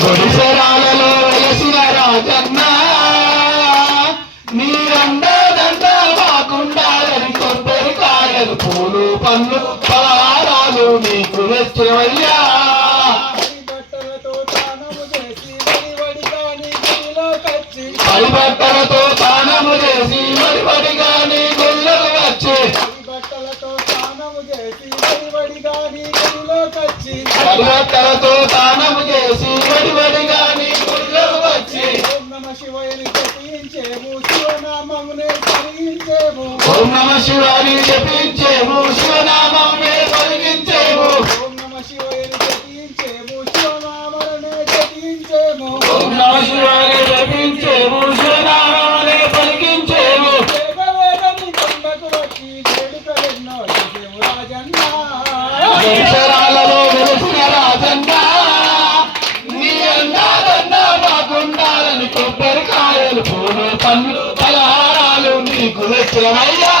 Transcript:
గుడిసెరాలలో వెలసిన రాజన్న నీ అండదండ మాకుండాలని కొబ్బరికాయలు పూలు పండ్లు పలహారాలు నీకు వెచ్చవయ్యా బట్టలతో స్నానము చేసి వడివడిగా నీ గుళ్ళకు వచ్చి బట్టలతో స్నానము చేసి వడివడిగా నీ గుళ్ళకు వచ్చి ఓం నమ శివాయని జపించేము శివనామమునే పలికించేము ఓం నమ శివాయని జపించేము శివనామమునే పలికించేము ఓం నమ శివాయని జపించేము శివనామమునే జపించేము ఓం నమ శివాయని జపించేము శివనామమునే పలికించేము వేగవేగని కొండకు వచ్చి వేడుకలెన్నో చేసేము రాజన్న కొబ్బరికాయలు పూలు పండ్లు పలహారాలు నీకు వెచ్చవయ్యా